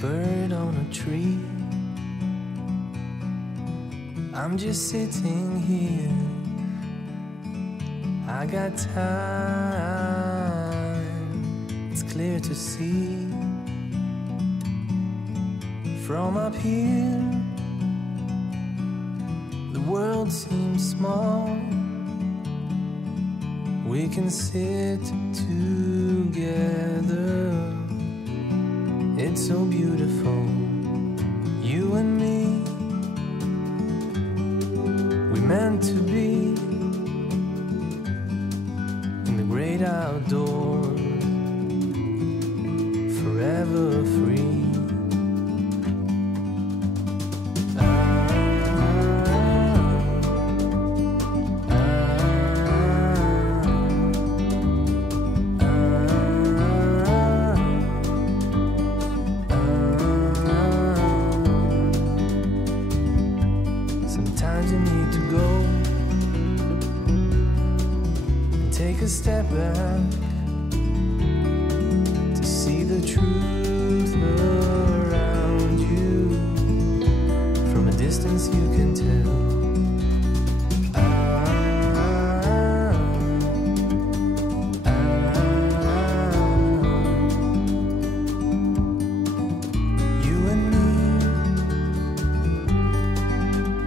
bird on a tree. I'm just sitting here. I got time. It's clear to see. From up here, the world seems small. We can sit together. It's so beautiful, you and me. We meant to be in the great outdoors, forever free. Take a step back to see the truth around you. From a distance you can tell. You and me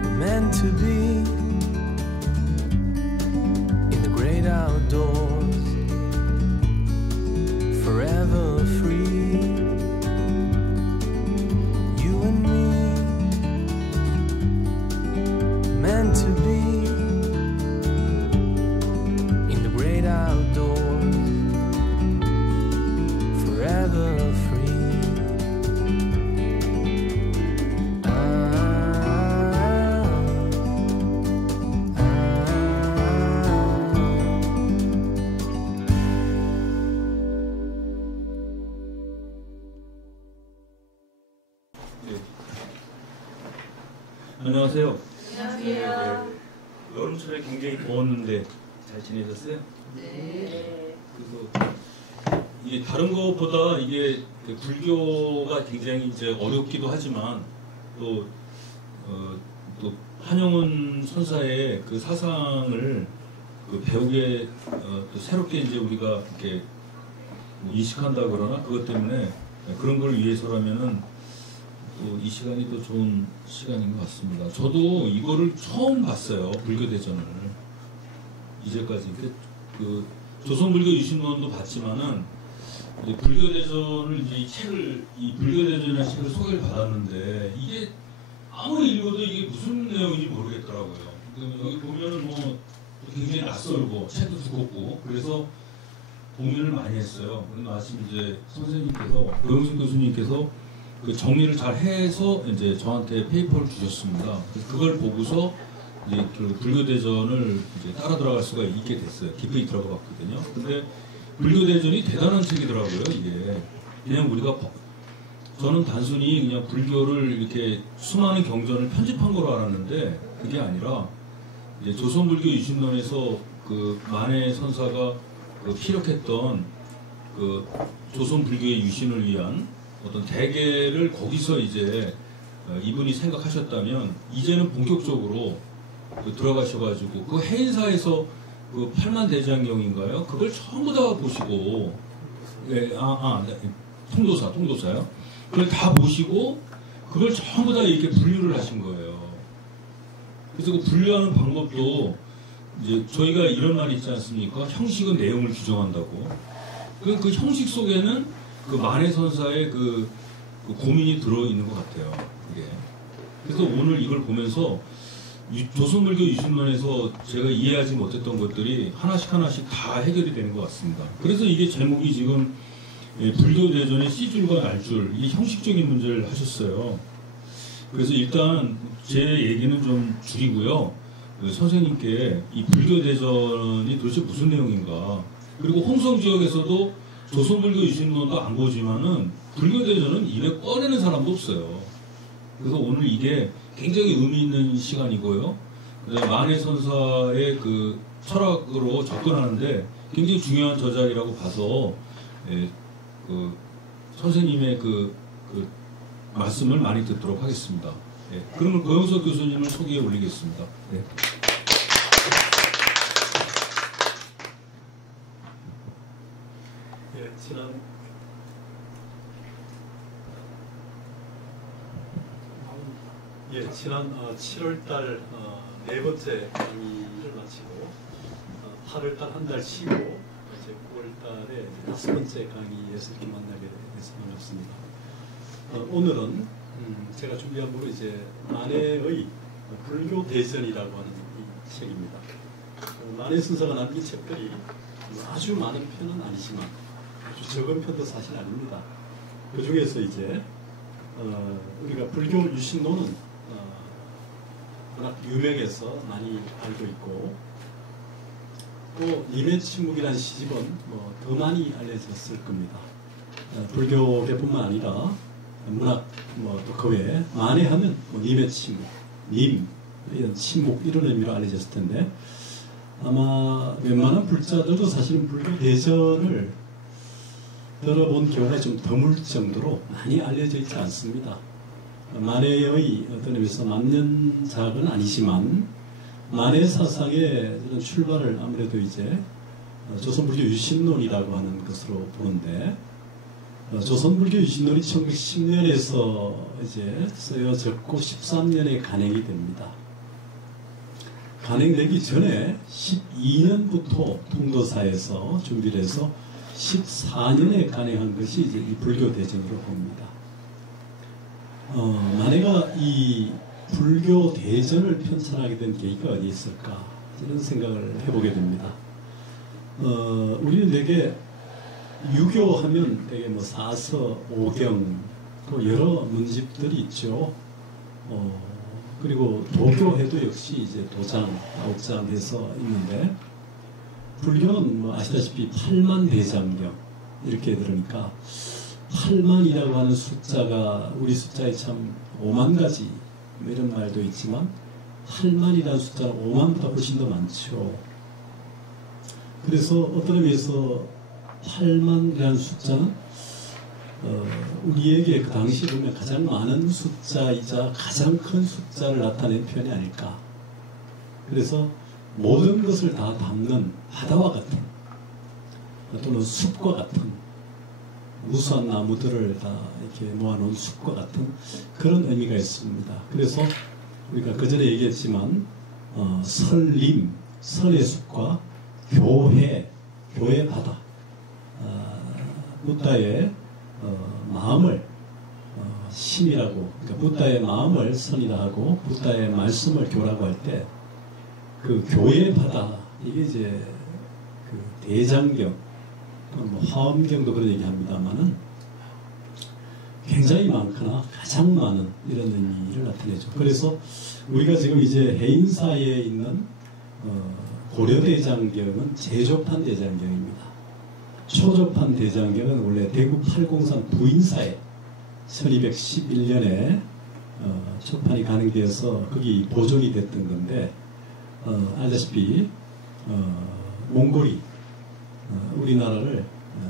were meant to be outdoors, forever free. You and me, meant to be in the great outdoors, forever free. 안녕하세요. 안녕하세요. 네. 여름철에 굉장히 더웠는데 잘 지내셨어요? 네. 그래서 이게 다른 것보다 이게 불교가 굉장히 이제 어렵기도 하지만 또 한영훈 선사의 그 사상을 배우게 또 새롭게 이제 우리가 이렇게 인식한다 그러나 그것 때문에 그런 걸 위해서라면은 또 이 시간이 또 좋은 시간인 것 같습니다. 저도 이거를 처음 봤어요. 불교대전을. 이제까지. 그 조선불교 유신론도 봤지만은 불교대전을 이제 이 불교대전이라는 책을 소개를 받았는데 이게 아무리 읽어도 이게 무슨 내용인지 모르겠더라고요. 여기 보면은 뭐 굉장히 낯설고 책도 두껍고 그래서 고민을 많이 했어요. 근데 마침 이제 선생님께서 고영순 교수님께서 그 정리를 잘 해서 이제 저한테 페이퍼를 주셨습니다. 그걸 보고서 이제 불교대전을 이제 따라 들어갈 수가 있게 됐어요. 깊이 들어가 봤거든요. 근데 불교대전이 대단한 책이더라고요. 이게 그냥 저는 단순히 그냥 불교를 이렇게 수많은 경전을 편집한 거로 알았는데 그게 아니라 이제 조선불교 유신론에서 그 만해 선사가 그 피력했던 그 조선불교의 유신을 위한 어떤 대계를 거기서 이제 이분이 생각하셨다면 이제는 본격적으로 들어가셔가지고 그 해인사에서 그 팔만대장경인가요? 그걸 전부 다 보시고 네, 통도사요. 그걸 다 보시고 그걸 전부 다 이렇게 분류를 하신 거예요. 그래서 그 분류하는 방법도 이제 저희가 이런 말이 있지 않습니까? 형식은 내용을 규정한다고. 그 형식 속에는 그 만해선사의 그 고민이 들어있는 것 같아요. 그게. 그래서 오늘 이걸 보면서 조선불교 유신론에서 제가 이해하지 못했던 것들이 하나씩 다 해결이 되는 것 같습니다. 그래서 이게 제목이 지금 불교대전의 C줄과 R줄, 이게 형식적인 문제를 하셨어요. 그래서 일단 제 얘기는 좀 줄이고요. 선생님께 이 불교대전이 도대체 무슨 내용인가. 그리고 홍성 지역에서도 조선불교 유신론도 안 보지만은 불교대전은 입에 꺼내는 사람도 없어요. 그래서 오늘 이게 굉장히 의미 있는 시간이고요. 만해선사의 그 철학으로 접근하는데 굉장히 중요한 저작이라고 봐서 그 선생님의 그 말씀을 많이 듣도록 하겠습니다. 예, 그러면 고영석 교수님을 소개해 올리겠습니다. 예. 지난 7월달 네 번째 강의를 마치고 8월달 한 달 쉬고 이제 9월달에 다섯 번째 강의에서 이렇게 만나게 돼서 반갑습니다. 오늘은 제가 준비한 부로 이제 만해의 불교 대전이라고 하는 이 책입니다. 만해 순서가 남긴 책들이 아주 많은 편은 아니지만 아주 적은 편도 사실 아닙니다. 그 중에서 이제 우리가 불교 유신론은 워낙 유명해서 많이 알고 있고, 또 님의 침묵이라는 시집은 더 많이 알려졌을 겁니다. 불교계뿐만 아니라 문학 또 그 외에 만해하면 님의 침묵, 님 이런 침묵 이런 의미로 알려졌을 텐데, 아마 웬만한 불자들도 사실은 불교 대전을 들어본 경우가 좀 드물 정도로 많이 알려져 있지 않습니다. 만해의 어떤 의미에서 만년작은 아니지만 만해 사상의 출발을 아무래도 이제 조선불교 유신론이라고 하는 것으로 보는데, 조선불교 유신론이 1910년에서 이제 쓰여졌고 13년에 간행이 됩니다. 간행되기 전에 12년부터 통도사에서 준비를 해서 14년에 간행한 것이 이제 이 불교 대전으로 봅니다. 만해가 이 불교 대전을 편찬하게 된 계기가 어디 있을까 이런 생각을 해보게 됩니다. 우리는 되게 유교하면 되게 사서, 오경 또 여러 문집들이 있죠. 그리고 도교해도 역시 이제 도장, 아홉장 해서 있는데, 불교는 아시다시피 8만 대장경 이렇게 들으니까 8만이라고 하는 숫자가 우리 숫자에 참 5만 가지 이런 말도 있지만 8만이라는 숫자는 5만보다 훨씬 더 많죠. 그래서 어떤 의미에서 8만이라는 숫자는 우리에게 그 당시 보면 가장 많은 숫자이자 가장 큰 숫자를 나타낸 표현이 아닐까. 그래서 모든 것을 다 담는 바다와 같은 또는 숲과 같은 무수한 나무들을 다 이렇게 모아놓은 숲과 같은 그런 의미가 있습니다. 그래서 우리가 그 전에 얘기했지만 설림, 설의 숲과 교회, 교회 바다, 부다의 마음을 심이라고, 그러니까 부다의 마음을 선이라 하고 부다의 말씀을 교라고 할 때 그 교회 바다, 이게 이제 그 대장경, 화엄경도 그런 얘기합니다만은 굉장히 많거나 가장 많은 이런 의미를 나타내죠. 그래서 우리가 지금 이제 해인사에 있는 고려대장경은 제조판 대장경입니다. 초조판 대장경은 원래 대구 팔공산 부인사에 1211년에 초판이 가능되어서 거기 보존이 됐던 건데, 알다시피 몽골이 우리나라를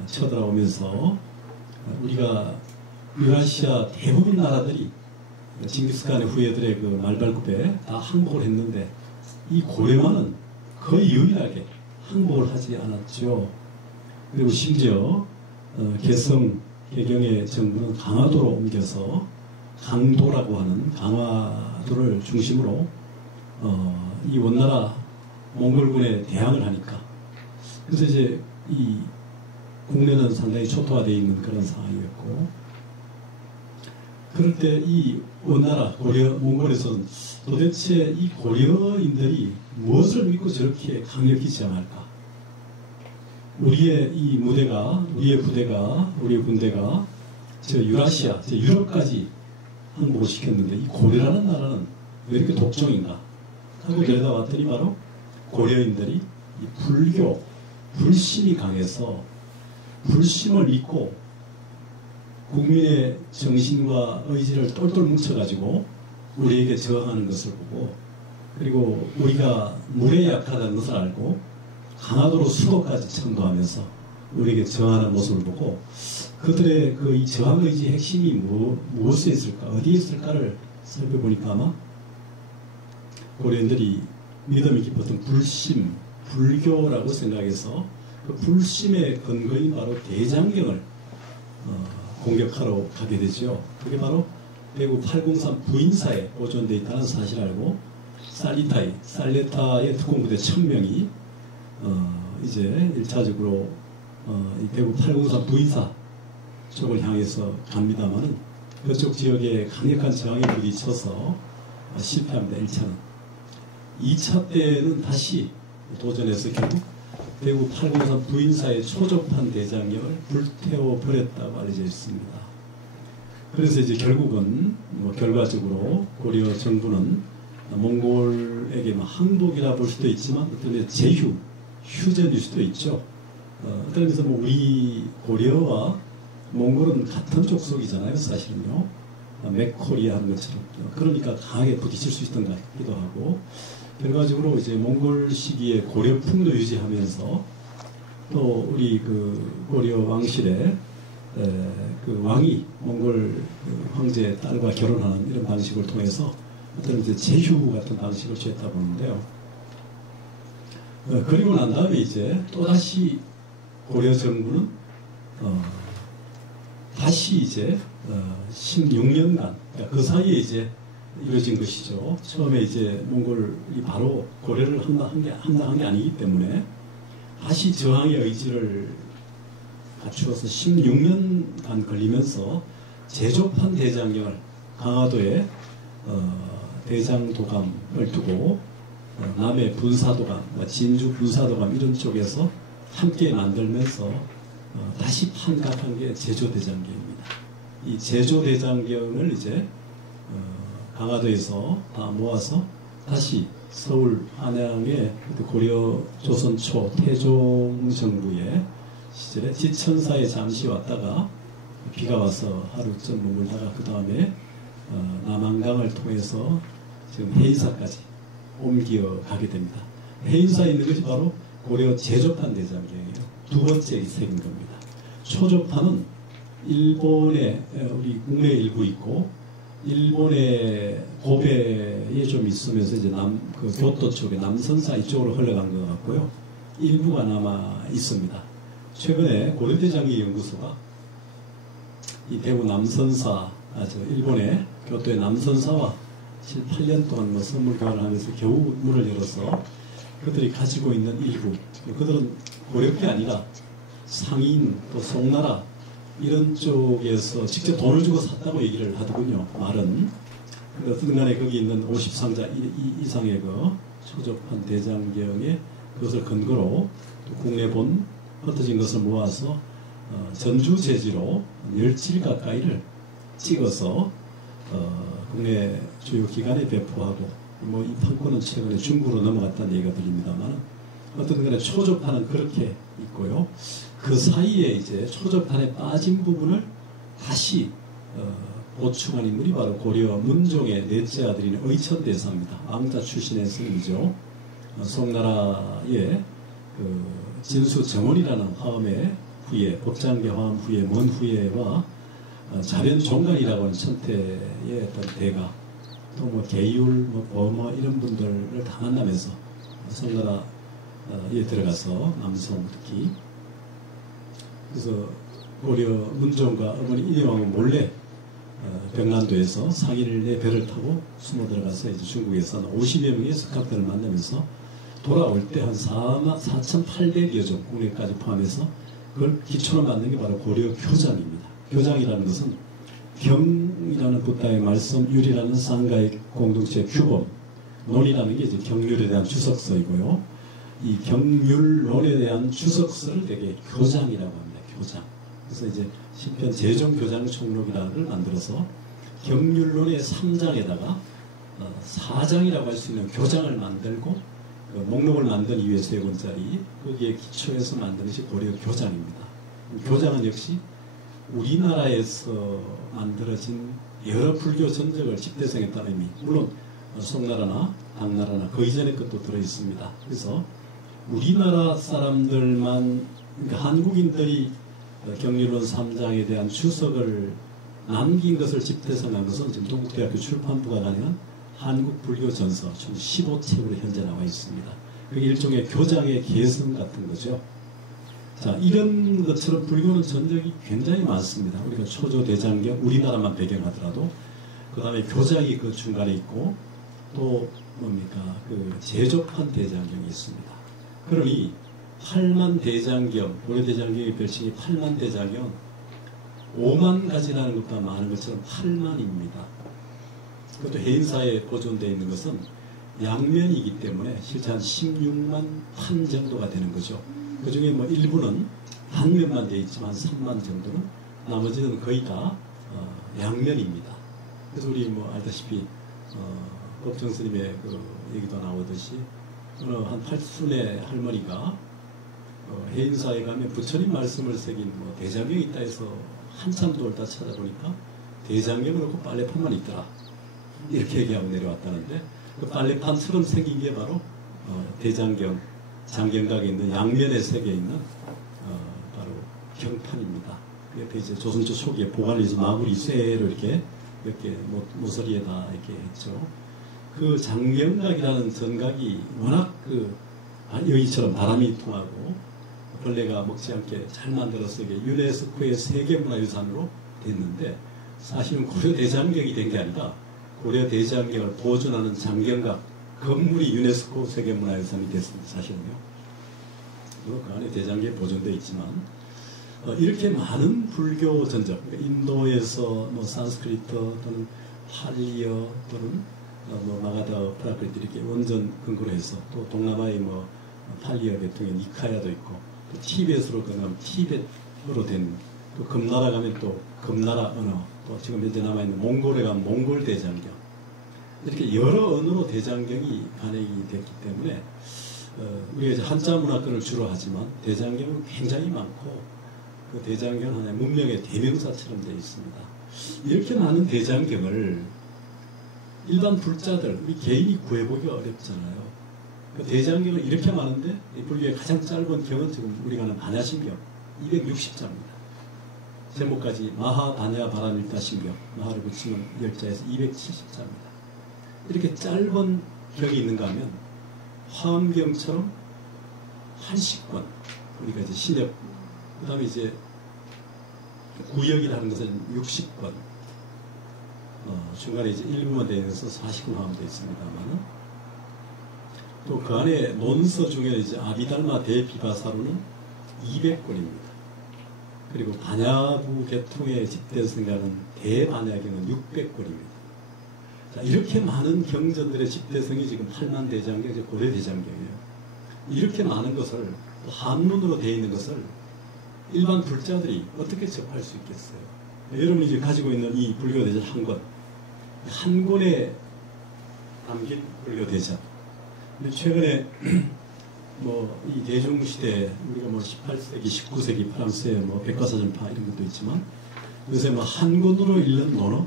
쳐들어오면서 우리가 유라시아 대부분 나라들이 징기스칸의 후예들의 그 말발굽에 다 항복을 했는데 이 고려만은 거의 유일하게 항복을 하지 않았죠. 그리고 심지어 개성, 개경의 정부는 강화도로 옮겨서 강도라고 하는 강화도를 중심으로 이 원나라 몽골군에 대항을 하니까, 그래서 이제 이 국내는 상당히 초토화되어 있는 그런 상황이었고, 그럴 때 이 원나라 고려 몽골에서는 도대체 이 고려인들이 무엇을 믿고 저렇게 강력히 저항할까? 우리의 이 무대가, 우리의 부대가, 우리의 군대가 저 유라시아, 저 유럽까지 항복을 시켰는데 이 고려라는 나라는 왜 이렇게 독종인가 하고 내려다봤더니 바로 고려인들이 이 불교, 불심이 강해서 불심을 믿고 국민의 정신과 의지를 똘똘 뭉쳐가지고 우리에게 저항하는 것을 보고, 그리고 우리가 물에 약하다는 것을 알고 강화도로 수도까지 청도하면서 우리에게 저항하는 모습을 보고, 그들의 그 이 저항의지의 핵심이 무엇에 있을까, 어디에 있을까를 살펴보니까 아마 고려인들이 믿음이 깊었던 불심, 불교라고 생각해서 그 불심의 근거인 바로 대장경을 공격하러 가게 되죠. 그게 바로 대구 803 부인사에 보존되어 있다는 사실 알고 살레타의 특공부대 1000명이 이제 1차적으로 이 대구 803 부인사 쪽을 향해서 갑니다만은 그쪽 지역에 강력한 저항에 부딪혀서 실패합니다. 1차는. 2차 때는 다시 도전해서 결국 대구 803 부인사의 초접한 대장경을 불태워 버렸다고 알려져 있습니다. 그래서 이제 결국은 결과적으로 고려 정부는 몽골에게 항복이라 볼 수도 있지만 어떤 휴전일 수도 있죠. 어떤 의미에서 우리 고려와 몽골은 같은 족속이잖아요, 사실은요. 맥코리아 하는 것처럼. 그러니까 강하게 부딪힐 수 있던 것 같기도 하고, 결과적으로 이제 몽골 시기에 고려풍도 유지하면서 또 우리 그 고려 왕실의 그 왕이 몽골 황제의 딸과 결혼하는 이런 방식을 통해서 어떤 이제 제휴 같은 방식을 취했다 보는데요. 그리고 난 다음에 이제 또다시 고려 정부는 다시 이제 16년간 그러니까 그 사이에 이제 이루어진 것이죠. 처음에 이제 몽골이 바로 고려를 한다한 게 아니기 때문에 다시 저항의 의지를 갖추어서 16년간 걸리면서 제조판 대장경을 강화도에 대장도감을 두고 남해 분사도감, 진주 분사도감 이런 쪽에서 함께 만들면서 다시 판각한 게 제조대장경입니다. 이 제조대장경을 이제 강화도에서 다 모아서 다시 서울 안양의 고려 조선 초 태종 정부의 시절에 지천사에 잠시 왔다가 비가 와서 하루쯤 머물다가 그 다음에 남한강을 통해서 지금 해인사까지 옮겨 가게 됩니다. 해인사에 있는 것이 바로 고려 제조판 대장경이에요. 두 번째 생긴 겁니다. 초조판은 일본에 우리 국내에 일부 있고 일본의 고베에 좀 있으면서 이제 그 교토 쪽에 남선사 이쪽으로 흘러간 것 같고요. 일부가 남아 있습니다. 최근에 고려대장경 연구소가 이 대구 남선사, 일본의 교토의 남선사와 7, 8년 동안 선물 교환을 하면서 겨우 문을 열어서 그들이 가지고 있는 일부, 그들은 고려뿐이 아니라 상인 또 송나라 이런 쪽에서 직접 돈을 주고 샀다고 얘기를 하더군요. 말은. 어떤 간에 거기 있는 50상자 이상의 그 초접한 대장경에 그것을 근거로 또 국내 본 흩어진 것을 모아서 전주 재지로 17 가까이를 찍어서 국내 주요 기관에 배포하고 이 판권은 최근에 중국으로 넘어갔다는 얘기가 들립니다만 어떤 간에 초접판은 그렇게 있고요. 그 사이에 이제 초접판에 빠진 부분을 다시 보충한 인물이 바로 고려 문종의 넷째 아들인 의천대사입니다. 왕자 출신의 스님이죠. 송나라의 그 진수정원이라는 화엄의 후예, 법장계 화엄 후예, 먼 후예와 자련종간이라고 하는 천태의 어떤 대가, 또 계율, 범어 이런 분들을 다 만나면서 송나라에 들어가서 남성 특히 그래서 고려 문종과 어머니 인해왕은 몰래 병란도에서 상인의 배를 타고 숨어 들어가서 이제 중국에서 50여 명의 석학들을 만나면서 돌아올 때 한 4,800여 종 국내까지 포함해서 그걸 기초로 만든 게 바로 고려 교장입니다. 교장이라는 것은 경이라는 부다의 말씀, 율이라는 상가의 공동체 규범, 논이라는 게 이제 경률에 대한 주석서이고요. 이 경률론에 대한 주석서를 되게 교장이라고 합니다. 교장. 그래서 이제 시편 제종교장 총록이라는 만들어서 경률론의 3장에다가 4장이라고 할 수 있는 교장을 만들고 그 목록을 만든 이후에 3권짜리 거기에 기초해서 만든 것이 고려 교장입니다. 교장은 역시 우리나라에서 만들어진 여러 불교 전적을 집대성했다는 의미, 물론 송나라나 당나라나 그 이전의 것도 들어있습니다. 그래서 우리나라 사람들만, 그러니까 한국인들이 경륜론 3장에 대한 주석을 남긴 것을 집대성한 것은 지금 동국대학교 출판부가 가능한 한국불교전서 총 15책으로 현재 나와 있습니다. 그게 일종의 교장의 계승 같은 거죠. 자, 이런 것처럼 불교는 전적이 굉장히 많습니다. 우리가 초조대장경, 우리나라만 배경하더라도 그 다음에 교장이 그 중간에 있고 또 뭡니까 그 제조판 대장경이 있습니다. 그러니 8만 대장경, 고려대장경의 별칭이 8만 대장경 5만 가지라는 것보다 많은 것처럼 8만입니다. 그것도 해인사에 보존되어 있는 것은 양면이기 때문에 실제 한 16만 판 정도가 되는 거죠. 그 중에 뭐 일부는 단면만 되어 있지만 3만 정도는 나머지는 거의 다 양면입니다. 그래서 우리 뭐 알다시피 법정 스님의 그 얘기도 나오듯이 어느 한 80순의 할머니가 해인사에 가면 부처님 말씀을 새긴 뭐 대장경이 있다 해서 한참 돌다 찾아보니까 대장경은 없고 빨래판만 있더라. 이렇게 얘기하고 내려왔다는데 그 빨래판처럼 생긴 게 바로 대장경, 장경각에 있는 양면의 색에 있는 바로 경판입니다. 그 옆에 이제 조선조 초기에 보관해서 마구리 쇠로 이렇게 몇 개 모서리에다 이렇게 했죠. 그 장경각이라는 전각이 워낙 여기처럼 바람이 통하고 벌레가 먹지 않게 잘 만들어서 이게 유네스코의 세계문화유산으로 됐는데 사실은 고려대장경이 된 게 아니라 고려대장경을 보존하는 장경각 건물이 유네스코 세계문화유산이 됐습니다. 사실은요. 그 안에 대장경이 보존되어 있지만 이렇게 많은 불교 전적, 그러니까 인도에서 뭐 산스크리트 또는 팔리어 또는 뭐 마가다 프라크리트 이렇게 원전 근거로 해서 또 동남아의 뭐 팔리어 계통의 니카야도 있고 또 티벳으로 가면 티벳으로 된 또 금나라 가면 또 금나라 언어 또 지금 현재 남아있는 몽골에 가면 몽골 대장경 이렇게 여러 언어로 대장경이 간행이 됐기 때문에 우리가 이제 한자 문화권을 주로 하지만 대장경은 굉장히 많고 그 대장경은 하나의 문명의 대명사처럼 되어 있습니다. 이렇게 많은 대장경을 일반 불자들, 우리 개인이 구해보기가 어렵잖아요. 그 대장경은 이렇게 많은데 불교의 가장 짧은 경은 지금 우리가 하는 반야신경 260자입니다. 제목까지 마하반야 바라밀다신경 마하를 붙이면 10자에서 270자입니다. 이렇게 짧은 경이 있는가 하면 화엄경처럼 한식권 우리가 이제 신협 그 다음에 이제 구역이라는 것은 60권 중간에 이제 일부만 되어 있어서 40권 화엄되어 있습니다만 또 그 안에 논서 중에 이제 아비달마 대비바사로는 200권입니다. 그리고 반야부 계통의 집대성가는 대반야경은 600권입니다. 자, 이렇게 많은 경전들의 집대성이 지금 8만 대장경, 고려 대장경이에요. 이렇게 많은 것을 한문으로 되어 있는 것을 일반 불자들이 어떻게 접할 수 있겠어요? 여러분이 지금 가지고 있는 이 불교 대전 한 권에 담긴 불교 대전. 근데 최근에 이 대중시대 우리가 18세기, 19세기 프랑스의 백과사전파 이런 것도 있지만 요새 한 권으로 읽는 논어,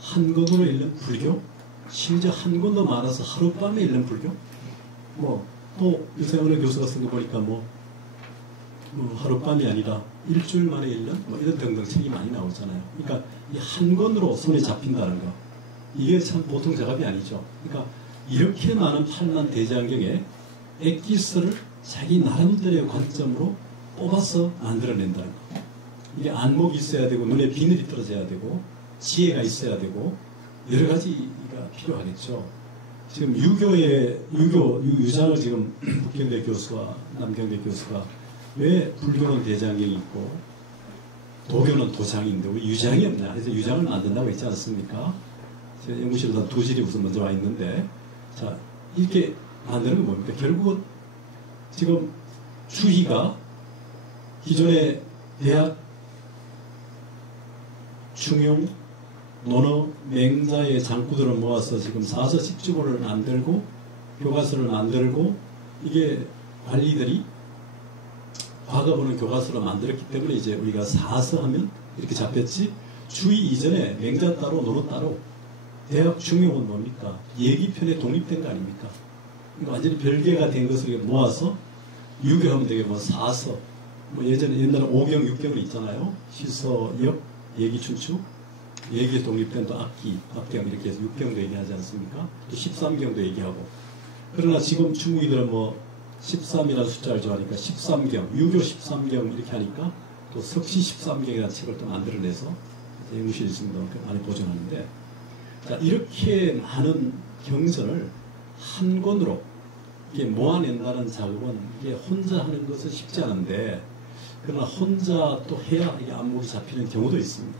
한 권으로 읽는 불교, 심지어 한 권도 많아서 하룻밤에 읽는 불교, 또 요새 어느 교수가 쓴 거 보니까 하룻밤이 아니라 일주일 만에 읽는 이런 등등 책이 많이 나오잖아요. 그러니까 이 한 권으로 손에 잡힌다는 거, 이게 참 보통 작업이 아니죠. 그러니까 이렇게 많은 8만 대장경에 엑기스를 자기 나름대로의 관점으로 뽑아서 만들어낸다는 거. 이게 안목이 있어야 되고 눈에 비늘이 떨어져야 되고 지혜가 있어야 되고 여러 가지가 필요하겠죠. 지금 유장을 지금 북경대 교수와 남경대 교수가 왜 불교는 대장경이 있고 도교는 도장인데 왜 유장이 없냐 해서 유장을 만든다고 했지 않습니까? 제 연구실에서 2질이 우선 먼저 와 있는데 자 이렇게 만드는 건 뭡니까? 결국은 지금 주희가 기존의 대학 중용 논어 맹자의 장구들을 모아서 지금 사서 집주본을 만들고 교과서를 만들고 이게 관리들이 과거 보는 교과서를 만들었기 때문에 이제 우리가 사서 하면 이렇게 잡혔지 주의 이전에 맹자 따로 논어 따로 대학 중용은 뭡니까? 예기편에 독립된 거 아닙니까? 완전히 별개가 된 것을 모아서 유교하면 되게 사서 뭐 옛날에 5경, 6경은 있잖아요. 시서역, 얘기춘추, 얘기에 독립된 또 악기, 악경 이렇게 해서 6경도 얘기하지 않습니까? 또 13경도 얘기하고. 그러나 지금 중국이들은 뭐 13이라는 숫자를 좋아하니까 13경, 유교 13경 이렇게 하니까 또 석시 13경이라는 책을 또 만들어내서 연구실에 있습니다. 많이 보존하는데, 자, 이렇게 많은 경전을 한 권으로 이게 모아낸다는 작업은 이게 혼자 하는 것은 쉽지 않은데, 그러나 혼자 또 해야 이게 안목이 잡히는 경우도 있습니다.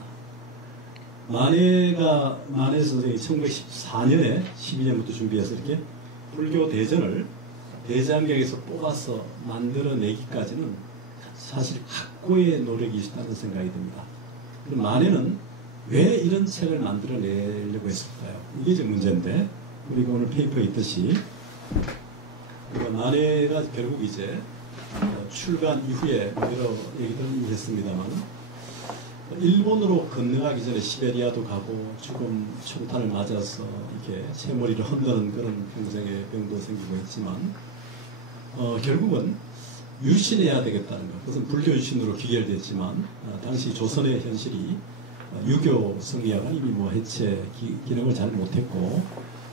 만해 선생이 1914년에 12년부터 준비해서 이렇게 불교 대전을 대장경에서 뽑아서 만들어내기까지는 사실 각고의 노력이 있다는 생각이 듭니다. 만해는 왜 이런 책을 만들어내려고 했을까요? 이게 이제 문제인데, 우리가 오늘 페이퍼에 있듯이 만해가 결국 이제 출간 이후에 여러 얘기들을 했습니다만, 일본으로 건너가기 전에 시베리아도 가고 죽음 총탄을 맞아서 이렇게 채머리를 흔드는 그런 병정의 병도 생기고 했지만, 결국은 유신해야 되겠다는 것. 그것은 불교 유신으로 귀결됐지만, 당시 조선의 현실이 유교 성리학은 이미 뭐 해체 기능을 잘 못했고,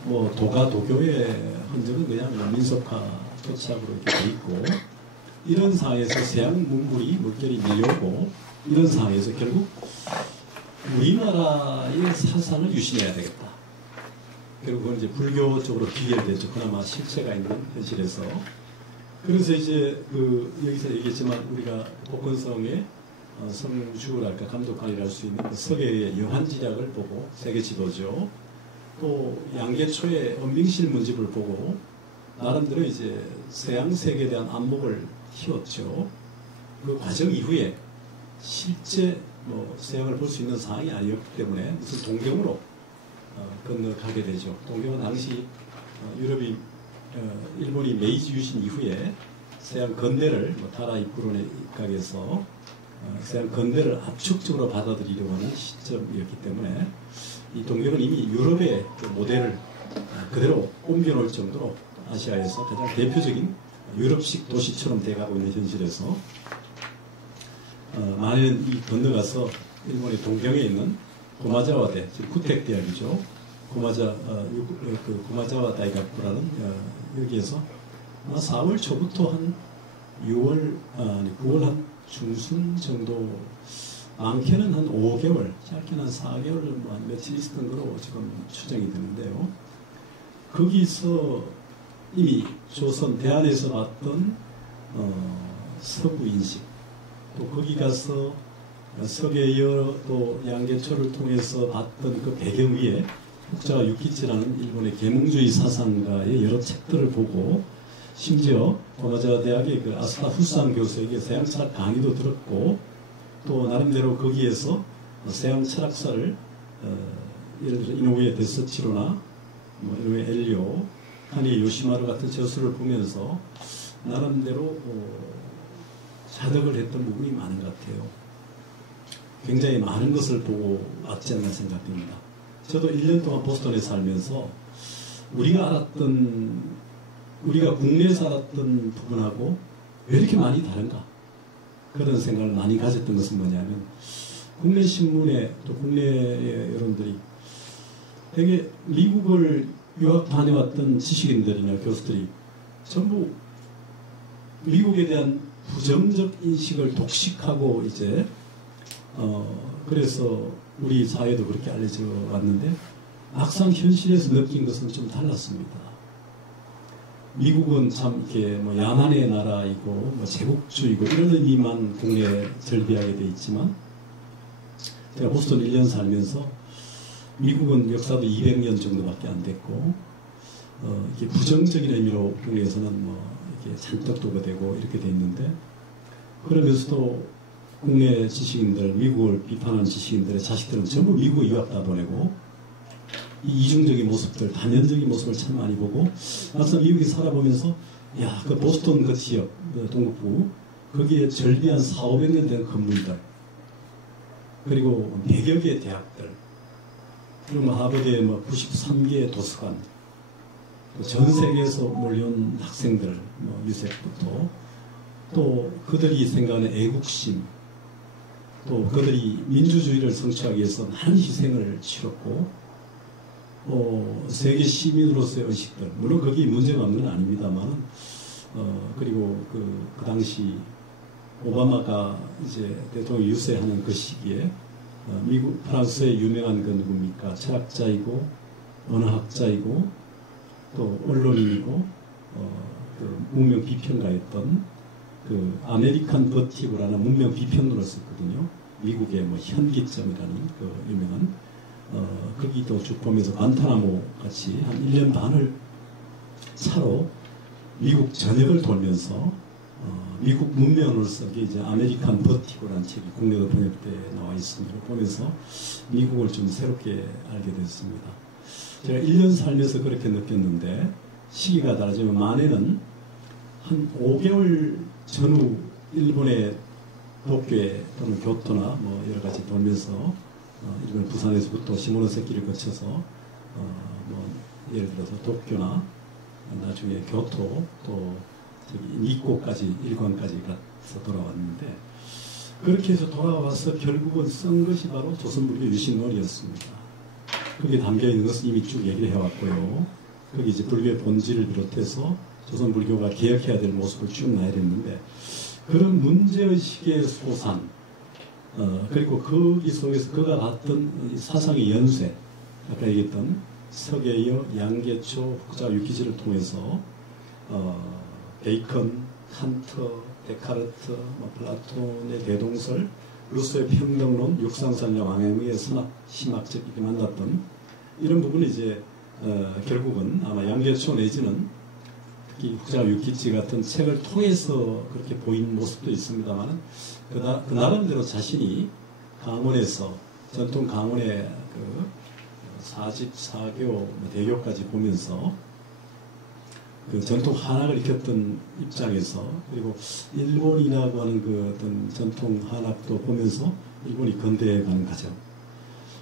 뭐 도교의 흔적은 그냥 민속화 토착으로 이렇게 돼 있고, 이런 상황에서 서양 문물이 물결이 밀려오고, 이런 상황에서 결국 우리나라의 사상을 유신해야 되겠다. 결국 그건 이제 불교 쪽으로 귀결됐죠. 그나마 실체가 있는 현실에서. 그래서 이제 여기서 얘기했지만 우리가 복건성의 성주랄까 감독관이라 할 수 있는 서계의 영한지략을 보고 세계 지도죠. 또 양계초의 은빙실 문집을 보고 나름대로 이제 서양 세계에 대한 안목을 키웠죠. 그 과정 이후에 실제 서양을 볼 수 있는 상황이 아니었기 때문에 무슨 동경으로 건너가게 되죠. 동경은 당시 일본이 메이지 유신 이후에 서양 건대를 타라 이프론에 입각해서 서양 건대를 압축적으로 받아들이려고 하는 시점이었기 때문에 이 동경은 이미 유럽의 그 모델을 그대로 옮겨놓을 정도로 아시아에서 가장 대표적인 유럽식 도시처럼 돼가고 있는 현실에서 만해는 이 건너가서 일본의 동경에 있는 고마자와대, 지금 구텍 대학이죠. 고마자와 다이가쿠라는 여기에서 4월 초부터 한 9월 한 중순 정도, 많게는 한 5개월, 짧게는 한 4개월, 며칠 있었던 거로 지금 추정이 되는데요. 거기서 이미 조선 대안에서 봤던 서구 인식, 또 거기 가서 서계여 또 양계초를 통해서 봤던 그 배경 위에 흑자와 유키치라는 일본의 계몽주의 사상가의 여러 책들을 보고, 심지어 고마자와 대학의 그 아스타 후산 교수에게 서양 철학 강의도 들었고, 또 나름대로 거기에서 서양 철학사를 예를 들어 이노우에 데스치로나 이노우에 엘리오, 카니에 요시마루 같은 저술을 보면서 나름대로 자덕을 했던 부분이 많은 것 같아요. 굉장히 많은 것을 보고 왔지 않나 생각됩니다. 저도 1년 동안 보스턴에 살면서 우리가 국내에서 알았던 부분하고 왜 이렇게 많이 다른가? 그런 생각을 많이 가졌던 것은 뭐냐면, 국내 신문에 또 국내의 여러분들이 되게 미국을 유학 다녀왔던 지식인들이나 교수들이 전부 미국에 대한 부정적 인식을 독식하고 이제 그래서 우리 사회도 그렇게 알려져 왔는데, 막상 현실에서 느낀 것은 좀 달랐습니다. 미국은 참 이렇게 야만의 나라이고 제국주의고 이런 의미만 국내에 절비하게 돼 있지만, 제가 보스턴 1년 살면서 미국은 역사도 200년 정도밖에 안 됐고, 이게 부정적인 의미로 국내에서는 이렇게 잔뜩 도구되고 이렇게 돼 있는데, 그러면서도 국내 지식인들, 미국을 비판하는 지식인들의 자식들은 전부 미국에 유학 다 보내고, 이 이중적인 모습들, 단연적인 모습을 참 많이 보고, 막상 미국에 살아보면서, 야, 그 보스턴 그 지역, 그 동북부, 거기에 절비한 400~500년 된 건물들, 그리고 100여 개의 대학들, 그리고 하버드의 93개의 도서관, 전 세계에서 몰려온 학생들, 유색부터, 또 그들이 생각하는 애국심, 또 그들이 민주주의를 성취하기 위해서 많은 희생을 치렀고, 세계 시민으로서의 의식들, 물론 거기 문제가 없는 건 아닙니다만, 그리고 그 당시 오바마가 이제 대통령 유세하는 그 시기에 미국, 프랑스의 유명한 그 누굽니까? 철학자이고, 언어학자이고, 또 언론인이고, 그 문명 비평가였던 그 아메리칸 버티고라는 문명 비평론을 썼거든요. 미국의 뭐 현기점이라는 그 유명한, 거기도 쭉 보면서 관타나모 같이 한 1년 반을 차로 미국 전역을 돌면서 미국 문명으로서 이제 아메리칸 버티고라는 책이 국내도 번역돼 나와 있습니다. 보면서 미국을 좀 새롭게 알게 됐습니다. 제가 1년 살면서 그렇게 느꼈는데 시기가 다르지만 만에는 한 5개월 전후 일본의 도쿄에 또는 교토나 뭐 여러 가지 돌면서 일본 부산에서부터 시모노세키를 거쳐서 뭐 예를 들어서 도쿄나 나중에 교토 또 저기 니코까지 일관까지 가서 돌아왔는데 그렇게 해서 돌아와서 결국은 쓴 것이 바로 조선불교 유신론이었습니다. 거기에 담겨 있는 것은 이미 쭉 얘기를 해왔고요. 거기 이제 불교의 본질을 비롯해서 조선불교가 개혁해야 될 모습을 쭉 나야 됐는데 그런 문제의식의 소산 그리고 거기 속에서 그가 봤던 사상의 연쇄 아까 얘기했던 서계여, 양계초, 국자 유키지를 통해서 베이컨, 칸트, 데카르트, 플라톤의 대동설, 루소의 평등론, 육상산량 왕행의 심학적 이렇게 만났던 이런 부분이 이제 결국은 아마 양계초 내지는 특히 국자 유키지 같은 책을 통해서 그렇게 보인 모습도 있습니다만 그 나름대로 자신이 강원에서 전통 강원의 그 사집, 사교, 대교까지 보면서 그 전통 한학을 익혔던 입장에서 그리고 일본이라고 하는 그 어떤 전통 한학도 보면서 일본이 건대해가는 과정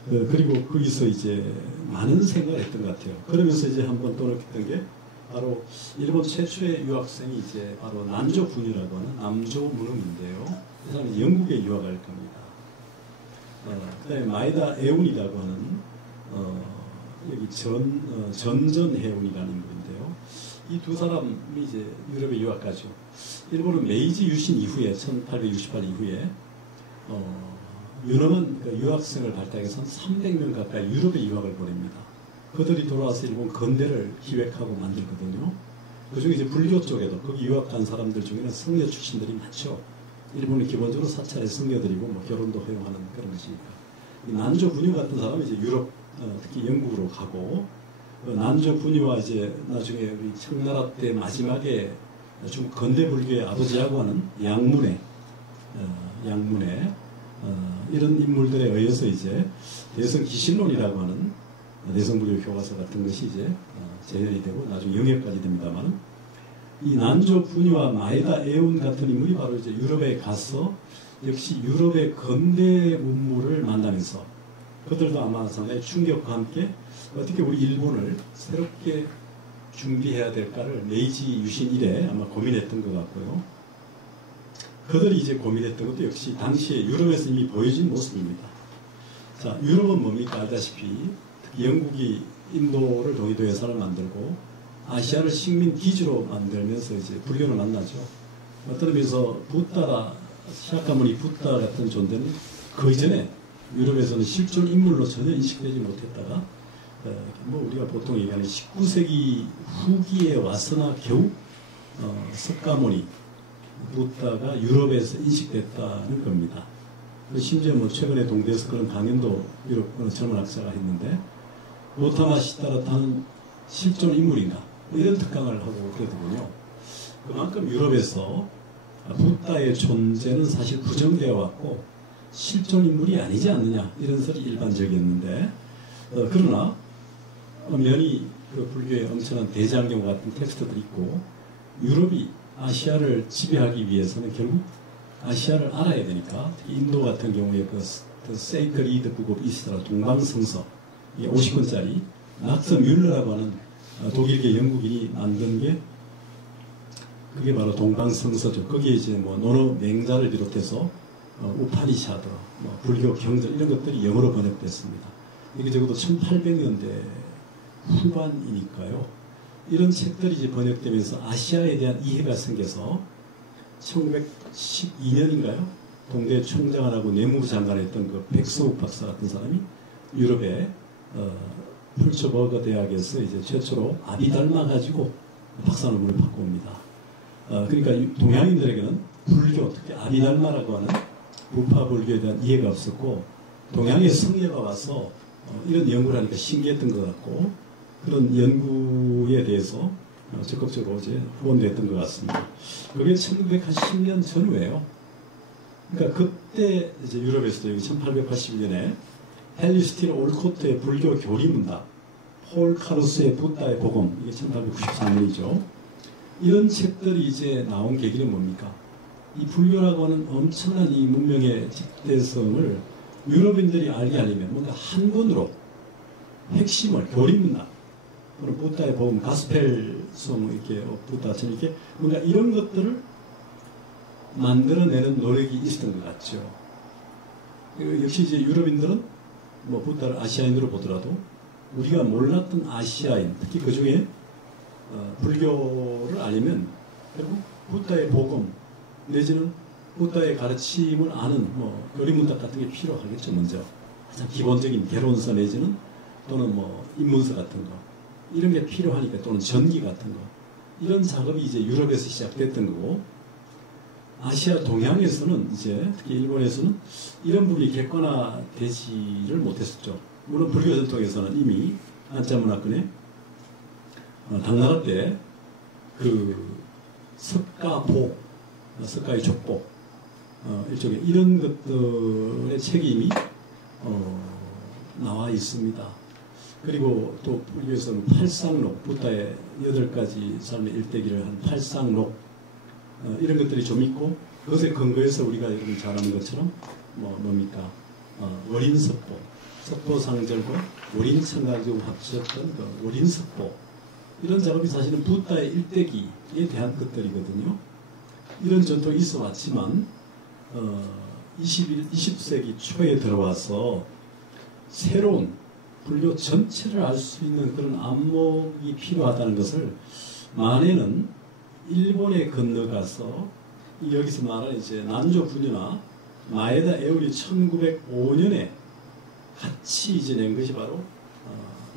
그리고 거기서 이제 많은 생각을 했던 것 같아요. 그러면서 이제 한번 또 느꼈던 게 바로 일본 최초의 유학생이 이제 바로 난조 군이라고 하는 남조 문흥인데요. 이 사람이 영국에 유학할 겁니다. 그 다음에 마에다 에운이라고 하는 여기 전전 해운이라는 인물인데요. 이 두 사람이 이제 유럽에 유학 가죠. 일본은 메이지 유신 이후에 1868 이후에 유럽은 그 유학생을 발탁해서 300명 가까이 유럽에 유학을 보냅니다. 그들이 돌아와서 일본 건대를 기획하고 만들거든요. 그중에 이제 불교 쪽에도 거기 유학 간 사람들 중에는 성녀 출신들이 많죠. 일본은 기본적으로 사찰의 성녀들이고 뭐 결혼도 허용하는 그런 것이니까. 난조 군유 같은 사람이 이제 유럽 특히 영국으로 가고 난조 군유와 이제 나중에 우리 청나라 때 마지막에 중국 건대 불교의 아버지라고 하는 양문회 이런 인물들에 의해서 이제 대성 기신론이라고 하는 내성불교 교과서 같은 것이 이제 재현이 되고 나중에 영역까지 됩니다만 이 난조 군유와 마에다 에운 같은 인물이 바로 이제 유럽에 가서 역시 유럽의 근대 문물을 만나면서 그들도 아마 상당히 충격과 함께 어떻게 우리 일본을 새롭게 준비해야 될까를 메이지 유신 이래 아마 고민했던 것 같고요. 그들이 이제 고민했던 것도 역시 당시에 유럽에서 이미 보여진 모습입니다. 자, 유럽은 뭡니까? 알다시피 특히 영국이 인도를 동이도 예산을 만들고 아시아를 식민 기지로 만들면서 이제 불교를 만나죠. 어떤 의미에서 시아카모니 붓다 같은 존재는 그 이전에 유럽에서는 실존 인물로 전혀 인식되지 못했다가 뭐 우리가 보통 얘기하는 19세기 후기에 와서나 겨우 석가모니 붓다가 유럽에서 인식됐다는 겁니다. 심지어 뭐 최근에 동대에서 그런 강연도 유럽 어느 젊은 학자가 했는데 고타마 시타르타는 실존 인물인가 이런 특강을 하고 그러더군요. 그만큼 유럽에서 붓다의 존재는 사실 부정되어 왔고 실존 인물이 아니지 않느냐 이런 설이 일반적이었는데 그러나 면이 그 불교의 엄청난 대장경 같은 텍스트들이 있고 유럽이 아시아를 지배하기 위해서는 결국 아시아를 알아야 되니까 인도 같은 경우에 그 Sacred Book of Israel 동방성서 50권짜리 막스 뮬러라고 하는 독일계 영국인이 만든 게 그게 바로 동방성서죠. 거기에 이제 뭐 논어 맹자를 비롯해서 우파니샤드, 뭐 불교 경전 이런 것들이 영어로 번역됐습니다. 이게 적어도 1800년대 후반이니까요. 이런 책들이 이제 번역되면서 아시아에 대한 이해가 생겨서 1912년인가요? 동대 총장을 하고 내무부 장관을 했던 그 백서욱 박사 같은 사람이 유럽의 펄처버그 대학에서 이제 최초로 아비달마 가지고 박사논문을 받고 옵니다. 그러니까 동양인들에게는 불교, 특히 아비달마라고 하는 우파 불교에 대한 이해가 없었고 동양의 성례가 와서 이런 연구를 하니까 신기했던 것 같고 그런 연구에 대해서 적극적으로 이제 후원됐던 것 같습니다. 그게 1910년 전후예요. 그러니까 그때 이제 유럽에서도 여기 1881년에 헨리 스틸 올코트의 불교 교리문답, 폴 카루스의 부다의 복음, 이게 1894년이죠. 이런 책들이 이제 나온 계기는 뭡니까? 이 불교라고 하는 엄청난 이 문명의 집대성을 유럽인들이 알게 하려면 뭔가 한 권으로 핵심을 교리문답 또는 부다의 복음, 가스펠송 이렇게 부다처럼 이렇게 뭔가 이런 것들을 만들어내는 노력이 있었던 것 같죠. 역시 이제 유럽인들은 뭐 부다를 아시아인으로 보더라도 우리가 몰랐던 아시아인, 특히 그 중에 불교를 알려면 결국 부다의 복음 내지는 부다의 가르침을 아는 뭐 교리문답 같은 게 필요하겠죠. 먼저 가장 기본적인 개론서 내지는 또는 뭐 입문서 같은 거 이런 게 필요하니까 또는 전기 같은 거 이런 작업이 이제 유럽에서 시작됐던 거고 아시아 동양에서는 이제 특히 일본에서는 이런 부분이 객관화되지를 못했었죠. 물론 불교 전통에서는 이미 한자문화권에 당나라 때 그 석가복, 석가의 족복 일종의 이런 것들의 책이 이미 나와 있습니다. 그리고 또 불교에서는 팔상록, 부다의 8가지 삶의 일대기를 한 팔상록 이런 것들이 좀 있고 그것에 근거해서 우리가 여러분 잘 아는 것처럼 뭡니까? 월인석보, 석보상절과 월인청각을 합쳤던 그 월인석보 이런 작업이 사실은 부다의 일대기에 대한 것들이거든요. 이런 전통이 있어 왔지만 20세기 초에 들어와서 새로운 불교 전체를 알 수 있는 그런 안목이 필요하다는 것을 만에는 일본에 건너가서 여기서 말하는 이제 난조 부녀나 마에다 에오리 1905년에 같이 이제 낸 것이 바로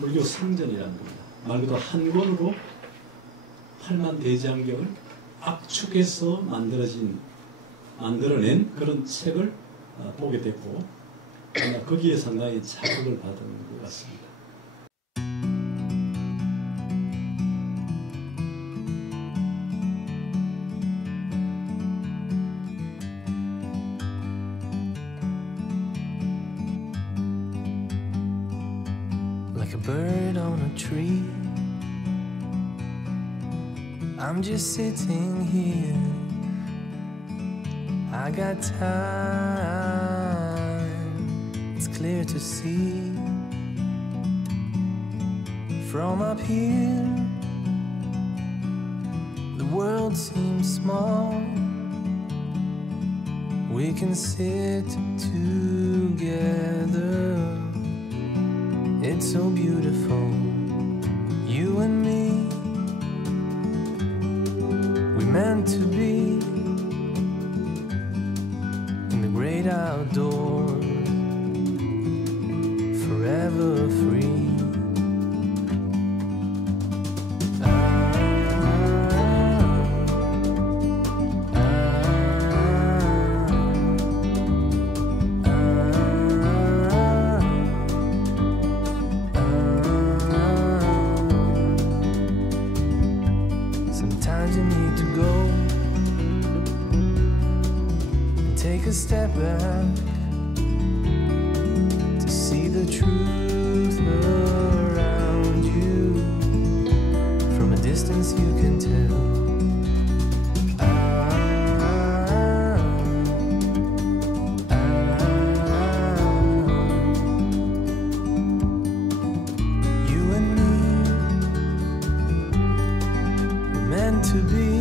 불교 성전이라는 겁니다. 말 그대로 한 권으로 8만 대장경을 압축해서 만들어낸 그런 책을 보게 됐고 거기에 상당히 자극을 받은 것 같습니다. Like a bird on a tree, I'm just sitting here. I got time, it's clear to see. From up here, the world seems small. We can sit together. It's so beautiful, you and me. We meant to be in the great outdoors, forever free. Sometimes you need to go and take a step back to see the truth around you. From a distance you can tell. You and me were meant to be